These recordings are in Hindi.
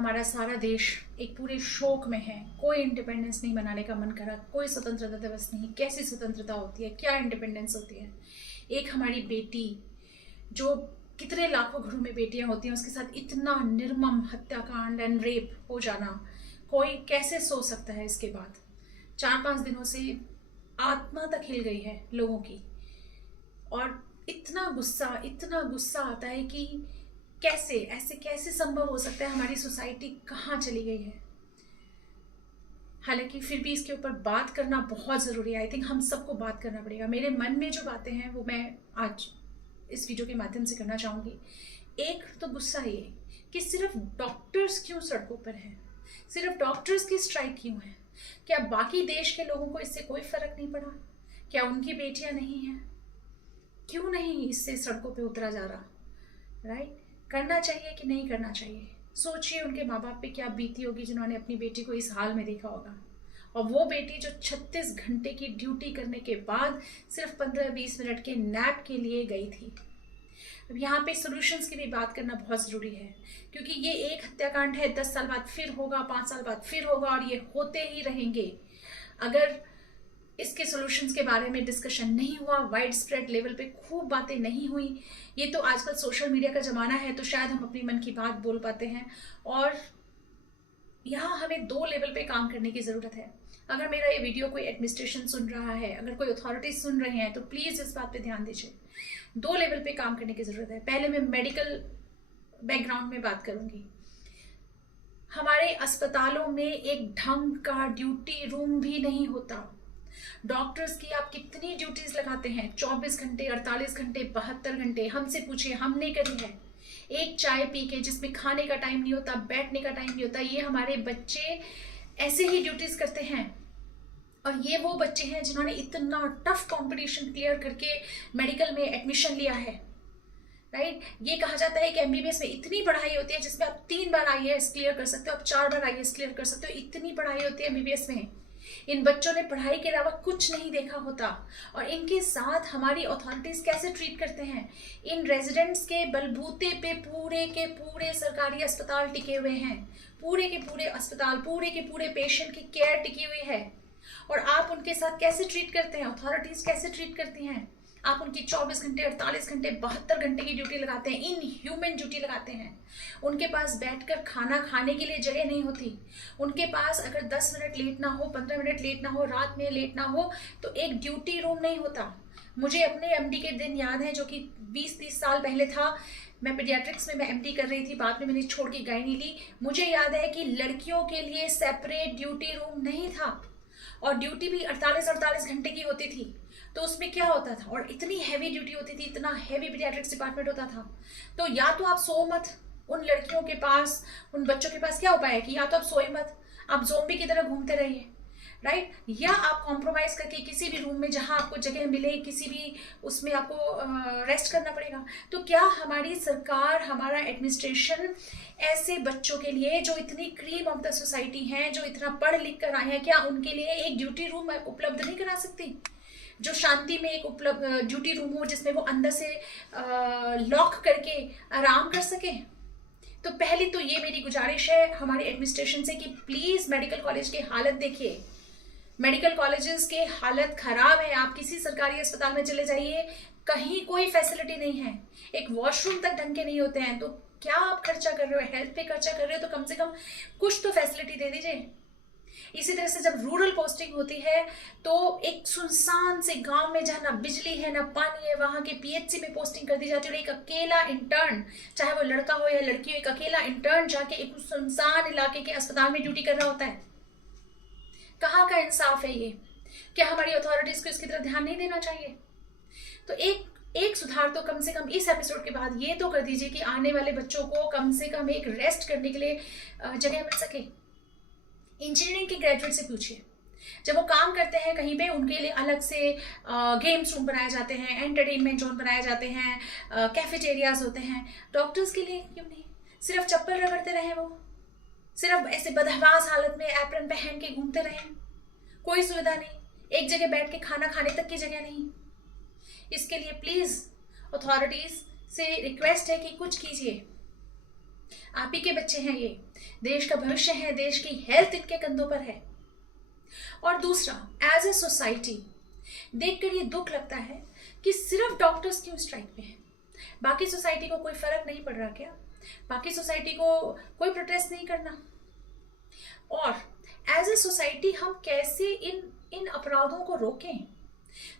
हमारा सारा देश एक पूरे शोक में है। कोई इंडिपेंडेंस नहीं मनाने का मन करा, कोई स्वतंत्रता दिवस नहीं। कैसी स्वतंत्रता होती है, क्या इंडिपेंडेंस होती है। एक हमारी बेटी, जो कितने लाखों घरों में बेटियां होती हैं, उसके साथ इतना निर्मम हत्याकांड एंड रेप हो जाना, कोई कैसे सोच सकता है। इसके बाद 4-5 दिनों से आत्मा तक हिल गई है लोगों की, और इतना गुस्सा आता है कि कैसे संभव हो सकता है। हमारी सोसाइटी कहाँ चली गई है। हालांकि फिर भी इसके ऊपर बात करना बहुत ज़रूरी है। आई थिंक हम सबको बात करना पड़ेगा। मेरे मन में जो बातें हैं वो मैं आज इस वीडियो के माध्यम से करना चाहूँगी। एक तो गुस्सा ये कि सिर्फ डॉक्टर्स क्यों सड़कों पर हैं, सिर्फ डॉक्टर्स की स्ट्राइक क्यों है। क्या बाकी देश के लोगों को इससे कोई फर्क नहीं पड़ा? क्या उनकी बेटियां नहीं हैं? क्यों नहीं इससे सड़कों पे उतरा जा रहा? राइट? करना चाहिए कि नहीं करना चाहिए? सोचिए उनके माँ बाप पे क्या बीती होगी जिन्होंने अपनी बेटी को इस हाल में देखा होगा। और वो बेटी जो 36 घंटे की ड्यूटी करने के बाद सिर्फ 15-20 मिनट के नैप के लिए गई थी। अब यहाँ पे सॉल्यूशंस की भी बात करना बहुत ज़रूरी है, क्योंकि ये एक हत्याकांड है, 10 साल बाद फिर होगा, 5 साल बाद फिर होगा, और ये होते ही रहेंगे। अगर इसके सॉल्यूशंस के बारे में डिस्कशन नहीं हुआ, वाइड स्प्रेड लेवल पे खूब बातें नहीं हुई, ये तो आजकल सोशल मीडिया का ज़माना है, तो शायद हम अपनी मन की बात बोल पाते हैं। और यहाँ हमें 2 लेवल पे काम करने की ज़रूरत है। अगर मेरा ये वीडियो कोई एडमिनिस्ट्रेशन सुन रहा है, अगर कोई अथॉरिटीज सुन रहे हैं, तो प्लीज़ इस बात पे ध्यान दीजिए। 2 लेवल पे काम करने की ज़रूरत है। पहले मैं मेडिकल बैकग्राउंड में बात करूँगी। हमारे अस्पतालों में एक ढंग का ड्यूटी रूम भी नहीं होता। डॉक्टर्स की आप कितनी ड्यूटीज लगाते हैं, 24 घंटे, 48 घंटे, 72 घंटे। हमसे पूछिए, हमने करी है। एक चाय पी के, जिसमें खाने का टाइम नहीं होता, बैठने का टाइम नहीं होता, ये हमारे बच्चे ऐसे ही ड्यूटीज करते हैं। और ये वो बच्चे हैं जिन्होंने इतना टफ कंपटीशन क्लियर करके मेडिकल में एडमिशन लिया है। राइट? ये कहा जाता है कि एमबीबीएस में इतनी पढ़ाई होती है जिसमें आप 3 बार आईएएस क्लियर कर सकते हो, आप 4 बार आईएएस क्लियर कर सकते हो। इतनी पढ़ाई होती है एमबीबीएस में। इन बच्चों ने पढ़ाई के अलावा कुछ नहीं देखा होता, और इनके साथ हमारी अथॉरिटीज कैसे ट्रीट करते हैं। इन रेजिडेंट्स के बलबूते पे पूरे के पूरे सरकारी अस्पताल टिके हुए हैं, पूरे के पूरे अस्पताल, पूरे के पूरे पेशेंट की केयर टिकी हुई है। और आप उनके साथ कैसे ट्रीट करते हैं, अथॉरिटीज कैसे ट्रीट करती हैं? आप उनकी 24 घंटे, 48 घंटे, 72 घंटे की ड्यूटी लगाते हैं, इन ह्यूमन ड्यूटी लगाते हैं। उनके पास बैठकर खाना खाने के लिए जगह नहीं होती। उनके पास अगर 10 मिनट लेट ना हो, 15 मिनट लेट ना हो, रात में लेट ना हो, तो एक ड्यूटी रूम नहीं होता। मुझे अपने एमडी के दिन याद है, जो कि 20-30 साल पहले था। मैं पीडियाट्रिक्स में मैं एमडी कर रही थी, बाद में मैंने छोड़ के गायनी ली। मुझे याद है कि लड़कियों के लिए सेपरेट ड्यूटी रूम नहीं था, और ड्यूटी भी 48-48 घंटे की होती थी। तो उसमें क्या होता था, और इतनी हैवी ड्यूटी होती थी, इतना हैवी पीडियाट्रिक्स डिपार्टमेंट होता था। तो या तो आप सो मत, उन लड़कियों के पास, उन बच्चों के पास क्या उपाय है कि या तो आप सोए मत, आप ज़ोंबी की तरह घूमते रहिए। राइट? या आप कॉम्प्रोमाइज़ करके किसी भी रूम में जहां आपको जगह मिले, किसी भी उसमें आपको रेस्ट करना पड़ेगा। तो क्या हमारी सरकार, हमारा एडमिनिस्ट्रेशन ऐसे बच्चों के लिए, जो इतनी क्रीम ऑफ द सोसाइटी हैं, जो इतना पढ़ लिख कर आए हैं, क्या उनके लिए एक ड्यूटी रूम उपलब्ध नहीं करा सकती? जो शांति में एक उपलब्ध ड्यूटी रूम हो, जिसमें वो अंदर से लॉक करके आराम कर सके। तो पहली तो ये मेरी गुजारिश है हमारे एडमिनिस्ट्रेशन से कि प्लीज़ मेडिकल कॉलेज की हालत देखिए। मेडिकल कॉलेजेस के हालत खराब है। आप किसी सरकारी अस्पताल में चले जाइए, कहीं कोई फैसिलिटी नहीं है, एक वॉशरूम तक ढंग के नहीं होते हैं। तो क्या आप खर्चा कर रहे हो, हेल्थ पे खर्चा कर रहे हो, तो कम से कम कुछ तो फैसिलिटी दे दीजिए। इसी तरह से जब रूरल पोस्टिंग होती है, तो एक सुनसान से गांव में जहाँ ना बिजली है ना पानी है, वहां के पीएचसी में पोस्टिंग कर दी जाती है, और एक अकेला इंटर्न, चाहे वो लड़का हो या लड़की हो, एक अकेला इंटर्न जाके एक सुनसान इलाके के अस्पताल में ड्यूटी कर रहा होता है। कहाँ का इंसाफ है ये? क्या हमारी अथॉरिटीज को इसकी तरफ ध्यान नहीं देना चाहिए? तो एक सुधार तो कम से कम इस एपिसोड के बाद ये तो कर दीजिए कि आने वाले बच्चों को कम से कम एक रेस्ट करने के लिए जगह मिल सके। इंजीनियरिंग के ग्रेजुएट से पूछिए, जब वो काम करते हैं कहीं पे, उनके लिए अलग से गेम्स रूम बनाए जाते हैं, एंटरटेनमेंट जोन बनाए जाते हैं, कैफेटेरियाज होते हैं। डॉक्टर्स के लिए क्यों नहीं? सिर्फ चप्पल रगड़ते रहे, वो सिर्फ ऐसे बदहवास हालत में एप्रन पहन के घूमते रहे, कोई सुविधा नहीं, एक जगह बैठ के खाना खाने तक की जगह नहीं। इसके लिए प्लीज अथॉरिटीज से रिक्वेस्ट है कि कुछ कीजिए। आप ही के बच्चे हैं, ये देश का भविष्य है, देश की हेल्थ इनके कंधों पर है। और दूसरा, एज ए सोसाइटी देखकर ये दुख लगता है कि सिर्फ डॉक्टर्स क्यों स्ट्राइक पे हैं। बाकी सोसाइटी को कोई फर्क नहीं पड़ रहा क्या? बाकी सोसाइटी को कोई प्रोटेस्ट नहीं करना? और एज ए सोसाइटी हम कैसे इन अपराधों को रोकें?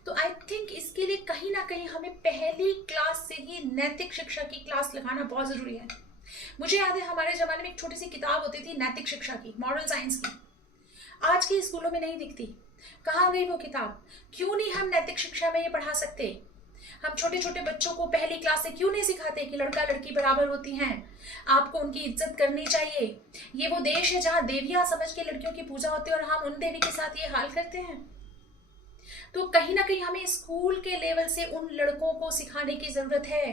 तो आई थिंक इसके लिए कहीं ना कहीं हमें पहली क्लास से ही नैतिक शिक्षा की क्लास लगाना बहुत जरूरी है। मुझे याद है हमारे जमाने में एक छोटी सी किताब होती थी नैतिक शिक्षा की, मॉरल साइंस की। आज के स्कूलों में नहीं दिखती। कहाँ गई वो किताब? क्यों नहीं हम नैतिक शिक्षा में ये पढ़ा सकते? हम छोटे छोटे बच्चों को पहली क्लास से क्यों नहीं सिखाते कि लड़का लड़की बराबर होती हैं, आपको उनकी इज्जत करनी चाहिए। ये वो देश है जहाँ देवियां समझ के लड़कियों की पूजा होती है और हम उन देवी के साथ ये हाल करते हैं। तो कहीं ना कहीं हमें स्कूल के लेवल से उन लड़कों को सिखाने की जरूरत है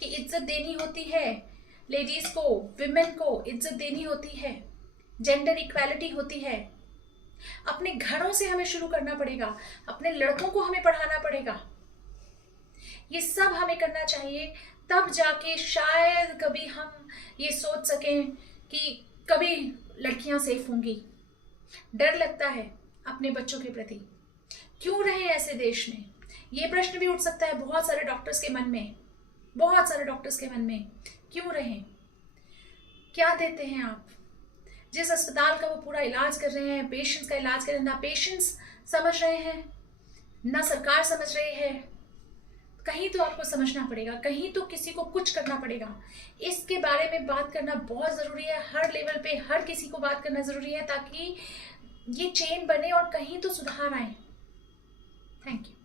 कि इज्जत देनी होती है, लेडीज को, विमेन को इज्जत देनी होती है, जेंडर इक्वालिटी होती है। अपने घरों से हमें शुरू करना पड़ेगा, अपने लड़कों को हमें पढ़ाना पड़ेगा। ये सब हमें करना चाहिए, तब जाके शायद कभी हम ये सोच सकें कि कभी लड़कियां सेफ होंगी। डर लगता है अपने बच्चों के प्रति। क्यों रहे ऐसे देश में? ये प्रश्न भी उठ सकता है बहुत सारे डॉक्टर्स के मन में, बहुत सारे डॉक्टर्स के मन में। क्यों रहे? क्या देते हैं आप? जिस अस्पताल का वो पूरा इलाज कर रहे हैं, पेशेंट्स का इलाज कर रहे हैं, ना पेशेंट्स समझ रहे हैं, ना सरकार समझ रही है। कहीं तो आपको समझना पड़ेगा, कहीं तो किसी को कुछ करना पड़ेगा। इसके बारे में बात करना बहुत ज़रूरी है, हर लेवल पे हर किसी को बात करना ज़रूरी है, ताकि ये चेन बने और कहीं तो सुधार आए। Thank you.